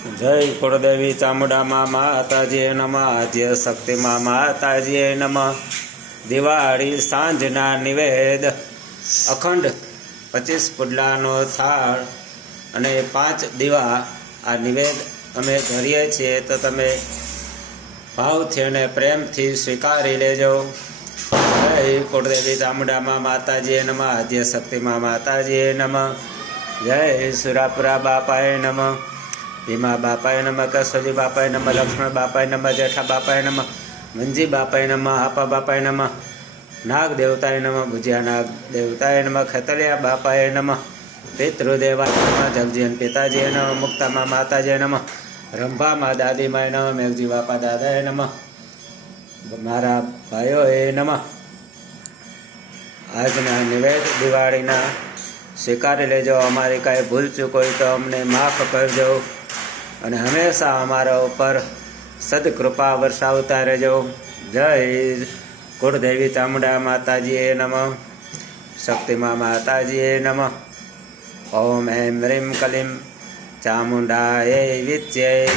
જય કુળદેવી ચામુંડામાં માતાજીએ નમઃ. આદ્ય શક્તિમાં માતાજીએ નમઃ. દિવાળી સાંજના નિવેદ અખંડ 25 પુડલાનો થાળ અને 5 દીવા આ નિવેદ અમે ધરીએ છીએ, તો તમે ભાવથી અને પ્રેમથી સ્વીકારી લેજો. જય કુળદેવી ચામુંડામાં માતાજીએ નમઃ. આદ્ય શક્તિમાં માતાજીએ નમઃ. જય સુરાપુરા બાપાએ નમઃ. ભીમા બાપાએ નમઃ. કસોજી બાપાએ નમઃ. લક્ષ્મણ બાપાએ નમઃ. જેઠા બાપાએ નમઃ. મંજી બાપાએ નમઃ. આપા બાપાએ નમઃ. નાગ દેવતાએ નમઃ. ભુજિયા નાગ દેવતાએ નમઃ. ખેતલિયા બાપાએ નમઃ. પિતૃદેવાય નમઃ. જગજીવન પિતાજીએ નમઃ. મુક્તામાં માતાજીએ નમઃ. રંભામાં દાદીમાએ નમઃ. મેઘજી બાપા દાદાએ નમઃ. મારા ભાઈઓએ નમઃ. આજના નિવેદ દિવાળીના સ્વીકારી લેજો. અમારી કાંઈ ભૂલ ચૂક હોય તો અમને માફ કરજો અને હંમેશા અમારા ઉપર સદકૃપા વરસાવતા રહેજો. જય કુળદેવી ચામુંડા માતાજીએ નમઃ. શક્તિમાં માતાજીએ નમઃ. ઓમ એમ રીમ કલીમ ચામુંડાય વિચ્યે